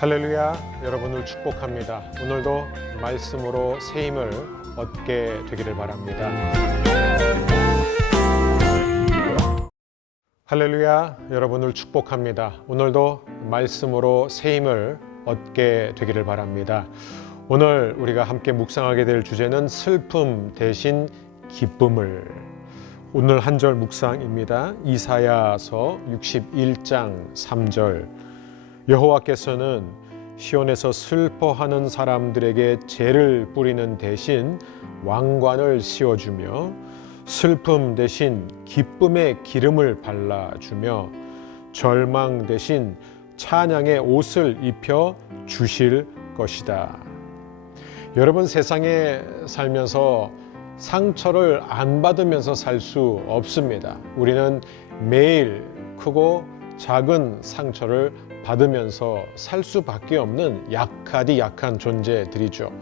할렐루야, 여러분을 축복합니다. 오늘도 말씀으로 새 힘을 얻게 되기를 바랍니다. 할렐루야, 여러분을 축복합니다. 오늘도 말씀으로 새 힘을 얻게 되기를 바랍니다. 오늘 우리가 함께 묵상하게 될 주제는 슬픔 대신 기쁨을. 오늘 한 절 묵상입니다. 이사야서 61장 3절. 여호와께서는 시온에서 슬퍼하는 사람들에게 죄를 뿌리는 대신 왕관을 씌워주며 슬픔 대신 기쁨의 기름을 발라주며 절망 대신 찬양의 옷을 입혀 주실 것이다. 여러분, 세상에 살면서 상처를 안 받으면서 살 수 없습니다. 우리는 매일 크고 작은 상처를 받으면서 살 수밖에 없는 약하디 약한 존재들이죠.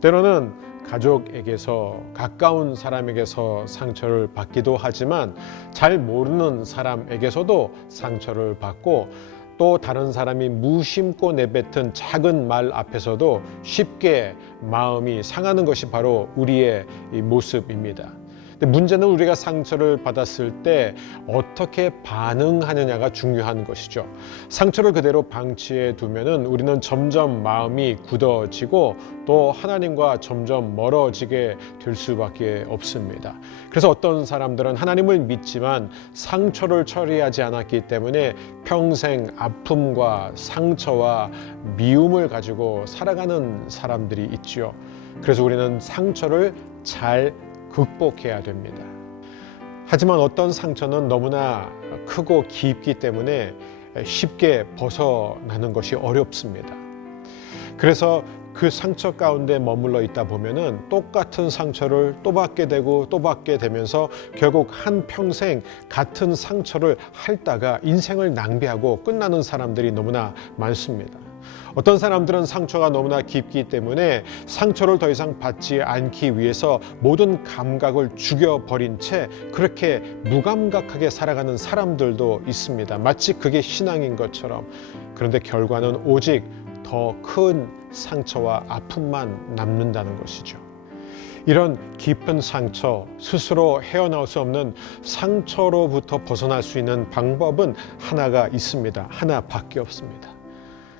때로는 가족에게서, 가까운 사람에게서 상처를 받기도 하지만 잘 모르는 사람에게서도 상처를 받고, 또 다른 사람이 무심코 내뱉은 작은 말 앞에서도 쉽게 마음이 상하는 것이 바로 우리의 이 모습입니다. 근데 문제는 우리가 상처를 받았을 때 어떻게 반응하느냐가 중요한 것이죠. 상처를 그대로 방치해 두면은 우리는 점점 마음이 굳어지고 또 하나님과 점점 멀어지게 될 수밖에 없습니다. 그래서 어떤 사람들은 하나님을 믿지만 상처를 처리하지 않았기 때문에 평생 아픔과 상처와 미움을 가지고 살아가는 사람들이 있지요. 그래서 우리는 상처를 잘 극복해야 됩니다. 하지만 어떤 상처는 너무나 크고 깊기 때문에 쉽게 벗어나는 것이 어렵습니다. 그래서 그 상처 가운데 머물러 있다 보면은 똑같은 상처를 또 받게 되고 또 받게 되면서 결국 한평생 같은 상처를 핥다가 인생을 낭비하고 끝나는 사람들이 너무나 많습니다. 어떤 사람들은 상처가 너무나 깊기 때문에 상처를 더 이상 받지 않기 위해서 모든 감각을 죽여버린 채 그렇게 무감각하게 살아가는 사람들도 있습니다. 마치 그게 신앙인 것처럼. 그런데 결과는 오직 더 큰 상처와 아픔만 남는다는 것이죠. 이런 깊은 상처, 스스로 헤어나올 수 없는 상처로부터 벗어날 수 있는 방법은 하나가 있습니다. 하나밖에 없습니다.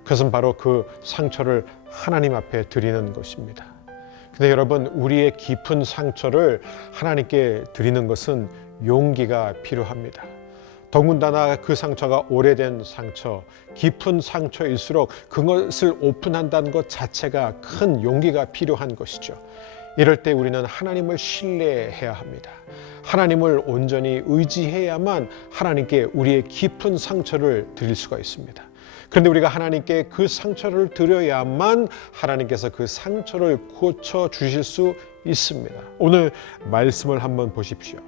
그것은 바로 그 상처를 하나님 앞에 드리는 것입니다. 근데 여러분, 우리의 깊은 상처를 하나님께 드리는 것은 용기가 필요합니다. 더군다나 그 상처가 오래된 상처, 깊은 상처일수록 그것을 오픈한다는 것 자체가 큰 용기가 필요한 것이죠. 이럴 때 우리는 하나님을 신뢰해야 합니다. 하나님을 온전히 의지해야만 하나님께 우리의 깊은 상처를 드릴 수가 있습니다. 그런데 우리가 하나님께 그 상처를 드려야만 하나님께서 그 상처를 고쳐 주실 수 있습니다. 오늘 말씀을 한번 보십시오.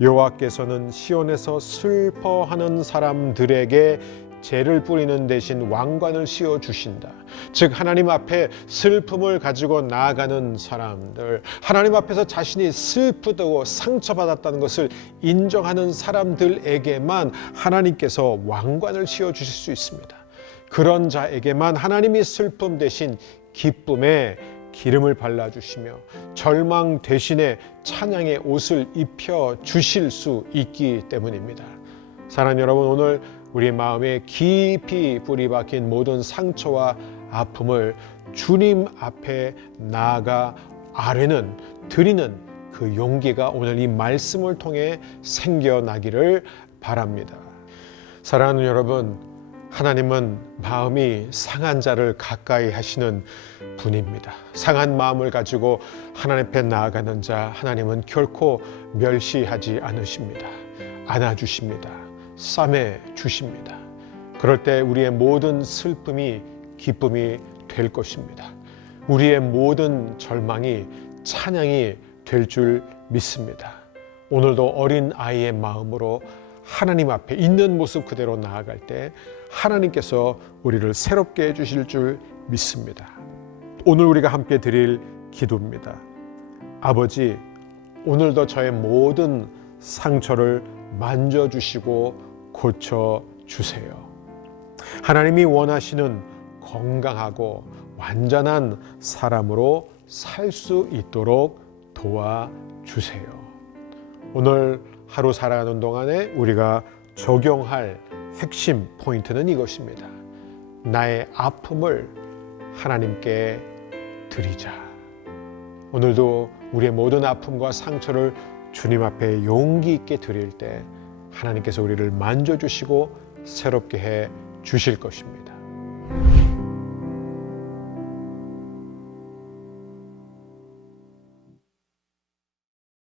여호와께서는 시온에서 슬퍼하는 사람들에게 죄를 뿌리는 대신 왕관을 씌워 주신다. 즉, 하나님 앞에 슬픔을 가지고 나아가는 사람들, 하나님 앞에서 자신이 슬프다고 상처받았다는 것을 인정하는 사람들에게만 하나님께서 왕관을 씌워 주실 수 있습니다. 그런 자에게만 하나님이 슬픔 대신 기쁨에 기름을 발라주시며 절망 대신에 찬양의 옷을 입혀 주실 수 있기 때문입니다. 사랑하는 여러분, 오늘 우리 마음에 깊이 뿌리 박힌 모든 상처와 아픔을 주님 앞에 나아가 아뢰는, 드리는 그 용기가 오늘 이 말씀을 통해 생겨나기를 바랍니다. 사랑하는 여러분, 하나님은 마음이 상한 자를 가까이 하시는 분입니다. 상한 마음을 가지고 하나님 앞에 나아가는 자, 하나님은 결코 멸시하지 않으십니다. 안아주십니다. 싸매 주십니다. 그럴 때 우리의 모든 슬픔이 기쁨이 될 것입니다. 우리의 모든 절망이 찬양이 될 줄 믿습니다. 오늘도 어린 아이의 마음으로 하나님 앞에 있는 모습 그대로 나아갈 때 하나님께서 우리를 새롭게 해주실 줄 믿습니다. 오늘 우리가 함께 드릴 기도입니다. 아버지, 오늘도 저의 모든 상처를 만져주시고 고쳐주세요. 하나님이 원하시는 건강하고 완전한 사람으로 살 수 있도록 도와주세요. 오늘 하루 살아가는 동안에 우리가 적용할 핵심 포인트는 이것입니다. 나의 아픔을 하나님께 드리자. 오늘도 우리의 모든 아픔과 상처를 주님 앞에 용기 있게 드릴 때 하나님께서 우리를 만져주시고 새롭게 해 주실 것입니다.